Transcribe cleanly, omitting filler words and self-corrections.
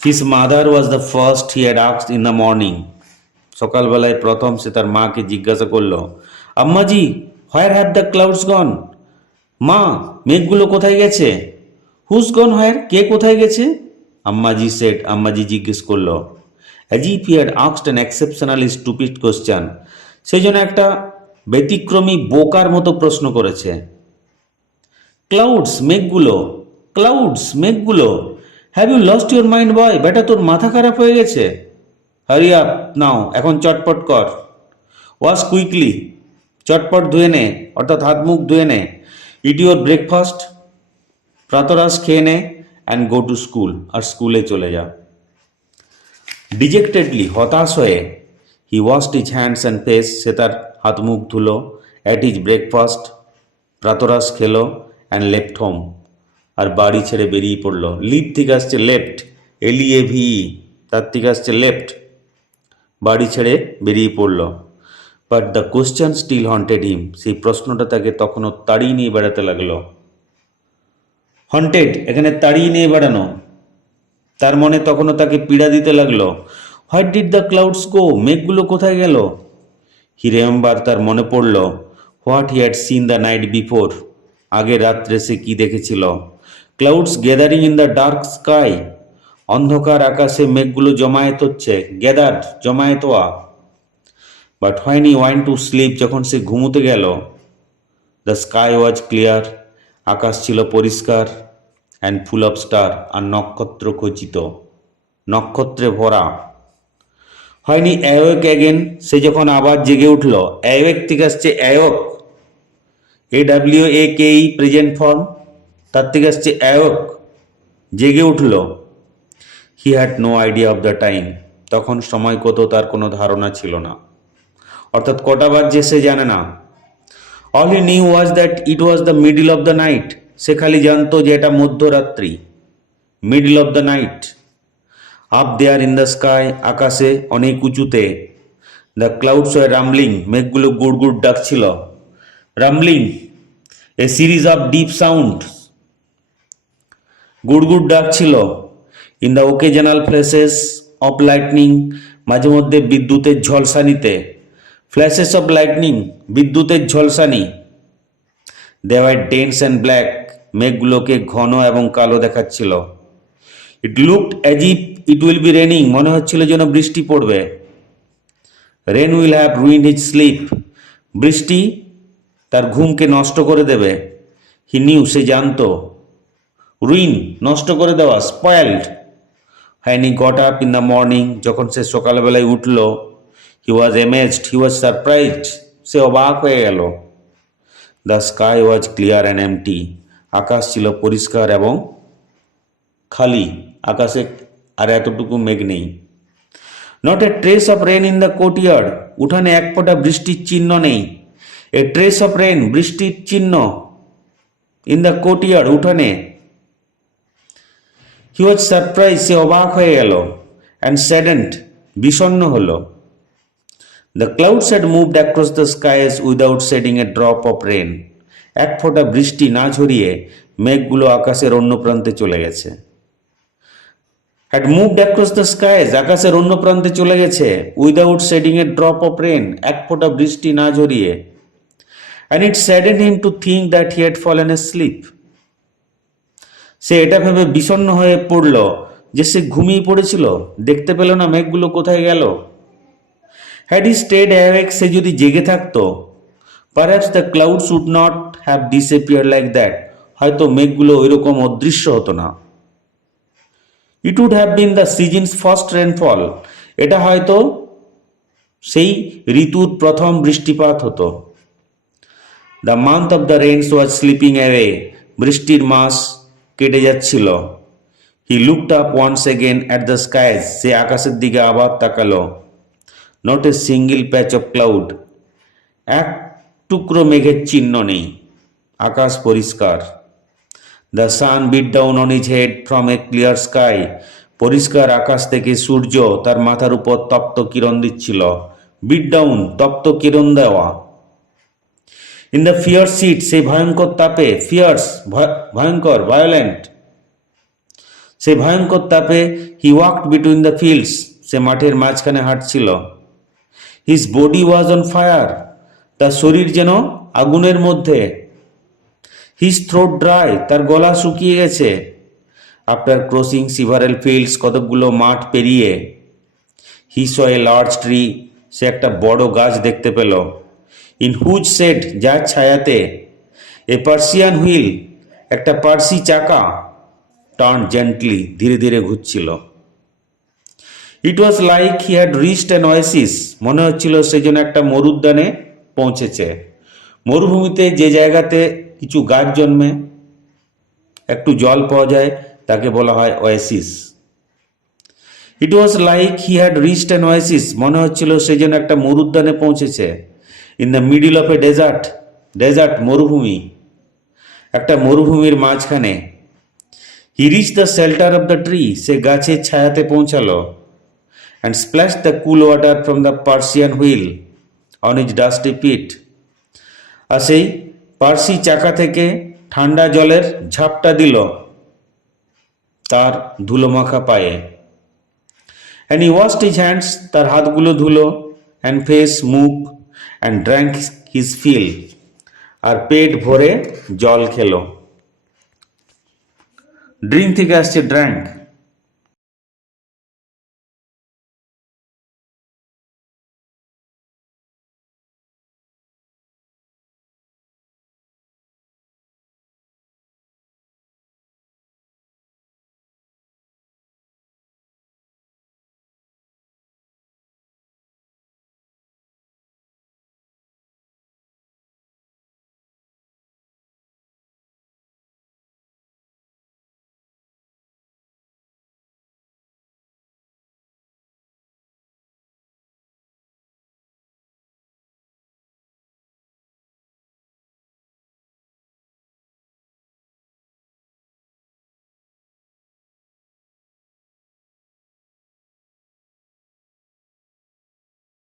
His mother was the first he had asked in the morning. সকালবেলায় প্রথম সে তার মাকে জিজ্ঞাসা করলো, আম্মাজি, হোয়ার হ্যাভ দ্য ক্লাউডস গন? মা, মেঘগুলো কোথায় গেছে? হুজ গন হোয়ার? কে কোথায় গেছে? আম্মাজি সেড, আম্মাজি জিজ্ঞেস করলো। As if he had asked an exceptionally stupid question, সেই জন্য একটা ব্যতিক্রমী বোকার মতো প্রশ্ন করেছে। ক্লাউডস, মেঘগুলো, ক্লাউডস, মেঘগুলো। Have you lost your mind boy? বেটা, তোর মাথা খারাপ হয়ে গেছে? হারি আপ নাও, এখন চটপট কর। ওয়াশ কুইকলি, চটপট ধুয়ে নে, অর্থাৎ হাত মুখ ধুয়ে নে। ইট ইউর ব্রেকফাস্ট, প্রাতরাশ খেয়ে নে, অ্যান্ড গো টু স্কুল, আর স্কুলে চলে যা। ডিজেক্টেডলি, হতাশ হয়ে, he washed his hands and face, সে তার হাত মুখ ধুলো। অ্যাট হিজ ব্রেকফাস্ট, প্রাতরাশ খেলো, অ্যান্ড লেফট হোম, আর বাড়ি ছেড়ে বেরিয়ে পড়লো। লিভ থেকে আসছে লেফট, LEAVE, তার থেকে আসছে লেফট, বাড়ি ছেড়ে বেরিয়ে পড়লো। But the question still haunted him, সেই প্রশ্নটা তাকে তখনও তাড়িয়ে নিয়ে বেড়াতে লাগলো। হন্টেড, এখানে তাড়িয়ে নিয়ে বেড়ানো, তার মনে তখনও তাকে পীড়া দিতে লাগলো। হোয়াট ডিড দ্য ক্লাউডস গো? মেঘগুলো কোথায় গেল? হি রিমেম্বার, তার মনে পড়ল, what he had seen the night before, আগের রাত্রে সে কি দেখেছিল। Clouds gathering in the dark sky, অন্ধকার আকাশে মেঘগুলো জমায়েত হচ্ছে, গ্যাদার, জমায়েত হওয়া। But when he went to sleep, যখন সে ঘুমোতে গেল, দ্য স্কাই ওয়াজ ক্লিয়ার, আকাশ ছিল পরিষ্কার, অ্যান্ড ফুল অফ স্টার, আর নক্ষত্র খচিত, নক্ষত্রে ভরা। হয়নি অ্যাওয়েক অ্যাগেন, সে যখন আবার জেগে উঠল। অ্যাওয়েক থেকে আসছে অ্যাওক, AWAKE, প্রেজেন্ট ফর্ম, তার থেকে আসছে অ্যাওক, জেগে উঠল। He had no idea of the time, তখন সময় কত তার কোনো ধারণা ছিল না, অর্থাৎ কটা বাজছে সে জানে না। All he knew was that it was the middle of the night, সে খালি জানতো যে এটা মধ্যরাত্রি, middle of the night. Up there in the sky, আকাশে অনেক উঁচুতে। দ্য ক্লাউডস ওয়ার রামলিং, মেঘগুলো গুড় গুড় ডাকছিল। Rumbling, a series of deep sound, গুড় গুড় ডাকছিল। In the occasional flashes of lightning, মাঝে মধ্যে বিদ্যুতের ঝলসানিতে। ফ্ল্যাশেস অফ লাইটনিং, বিদ্যুতের ঝলসানি। They were dense and black, মেঘগুলোকে ঘন এবং কালো দেখাচ্ছিল। It looked as if it will be raining, মনে হচ্ছিল যেন বৃষ্টি পড়বে। Rain will have ruined his sleep, বৃষ্টি তার ঘুমকে নষ্ট করে দেবে। হি নিউ, সে জানতো। রুইন, নষ্ট করে দেওয়া, স্পয়েলড। হ্যান he got up in the morning, যখন সে সকালবেলায় উঠল। হি ওয়াজ অ্যামেজড, হি ওয়াজ সারপ্রাইজড, সে অবাক হয়ে গেল। The sky was clear and empty, আকাশ ছিল পরিষ্কার এবং খালি, আকাশে আর এতটুকু মেঘ নেই। Not a trace of rain in the courtyard, উঠানে এক ফোঁটা বৃষ্টির চিহ্ন নেই। এ ট্রেস অফ রেন, বৃষ্টির চিহ্ন, ইন দ্য কোর্টইয়ার্ড, উঠানে। হি ওয়াজ সারপ্রাইজ, সে অবাক হয়ে গেল। অ্যান্ড স্যাডেন্ড, বিষণ্ণ হলো। The clouds had moved across the skies without shedding a drop of rain, এক ফোঁটা বৃষ্টি না ঝরিয়ে মেঘগুলো আকাশের অন্য প্রান্তে চলে গেছে। Had moved across the skies, আকাশের অন্য প্রান্তে চলে গেছে। Without shedding a drop of rain, এক ফোঁটা বৃষ্টি না ঝরিয়ে। And it saddened him to think that he had fallen asleep, সে এটা ভেবে বিষণ্ণ হয়ে পড়ল যে সে ঘুমিয়ে পড়েছিল, দেখতে পেল না মেঘগুলো কোথায় গেল। হ্যাড হি স্টেড অ্যাওয়েক, সে যদি জেগে থাকতো, perhaps the clouds would not have disappear like that, হয়তো মেঘগুলো ওইরকম অদৃশ্য হতো না। It would have been the season's first rainfall, এটা হয়তো সেই ঋতুর প্রথম বৃষ্টিপাত হতো। The month of the rains was slipping away, বৃষ্টির মাস কেটে যাচ্ছিল। He looked up once again at the skies, সে আকাশের দিকে আবার তাকালো। Not a single patch of cloud, এক টুকরো মেঘের চিহ্ন নেই, আকাশ পরিষ্কার। The sun beat down on his head from a clear sky, পরিষ্কার আকাশ থেকে সূর্য তার মাথার উপর তপ্ত কিরণ দিচ্ছিল। বিট ডাউন, তপ্ত কিরণ দেওয়া। ইন দ্য ফিয়ার্স হিট, সেই ভয়ঙ্কর তাপে, ফিয়ার্স ভয়ঙ্কর, ভায়োলেন্ট। সে ভয়ঙ্কর তাপে he walked between the fields, সে মাঠের মাঝখানে হাঁটছিল। His body was on fire, তার শরীর যেন আগুনের মধ্যে। হিজ থ্রোট ড্রাই, তার গলা শুকিয়ে গেছে। আফটার ক্রসিং সিভারেল ফিল্ডস, কতকগুলো মাঠ পেরিয়ে, হি স এ লার্জ ট্রি, সে একটা বড় গাছ দেখতে পেল। ইন হুজ সেড, যার ছায়াতে, এ পার্সিয়ান হুইল, একটা পার্সি চাকা, টার্ন জেন্টলি, ধীরে ধীরে ঘুরছিল। It was like he had reached an oasis, মনে হচ্ছিল সে যেন একটা মরুদ্যানে পৌঁছেছে। মরুভূমিতে যে জায়গাতে কিছু গাছ জন্মে, একটু জল পাওয়া যায়, তাকে বলা হয় oasis. It was like he had reached an oasis, মনে হচ্ছিল সে যেন একটা মরুদ্যানে পৌঁছেছে। In the middle of a desert, desert মরুভূমি, একটা মরুভূমির মাঝখানে। He reach the shelter of the tree, সে গাছের ছায়াতে পৌঁছালো। And splash the cool water from the Persian wheel on his dusty feet, আর সেই পার্সি চাকা থেকে ঠান্ডা জলের ঝাপটা দিল তার ধুলোমাখা পায়ে। And he washed his hands, তার হাতগুলো ধুলো। অ্যান্ড ফেস, মুখ। অ্যান্ড ড্র্যাঙ্ক হিজ ফিল, আর পেট ভরে জল খেলো। ড্রিঙ্ক থেকে আসছে ড্র্যাঙ্ক।